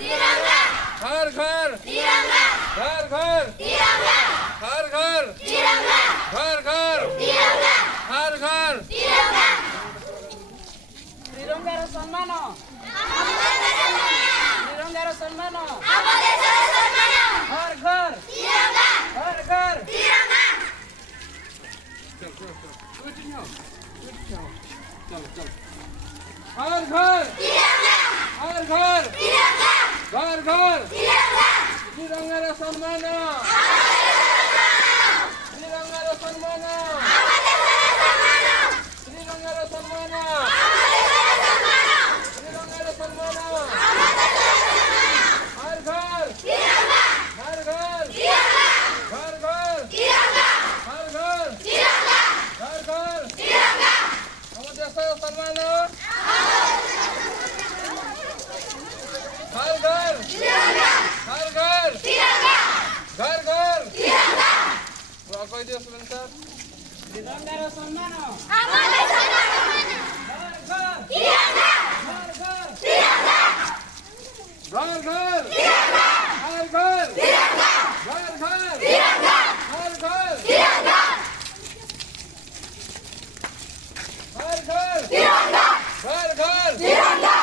तिरंगा, हर घर तिरंगा, घर घर तिरंगा, हर घर तिरंगा, घर घर तिरंगा, हर घर तिरंगा। तिरंगार सम्मान तिरंगार सम्मान ଆମ ଦେଶର ସମ୍ମାନ हर घर तिरंगा, हर घर तिरंगा। हर घर तिरंगा, हर घर तिरंगा, घर घर तिरंगा। तिरंगार सम्मान तिरंगार सम्मान तिरंगार सम्मान तिरंगार सम्मान हर घर हर घर घर घर हर घर घर घर ଆମ ଦେଶର ସମ୍ମାନ हर घर हर घर घर घर କହିଦିଅ ସୁରେନ୍ଦ୍ର ସାର୍ तिरंगार सम्मान ଆମ ଦେଶର ସମ୍ମାନ हर घर तिरंगा, हर घर तिरंगा, घर घर हर घर घर घर तिरंगा, हर घर तिरंगा, हर घर तिरंगा, घर घर तिरंगा।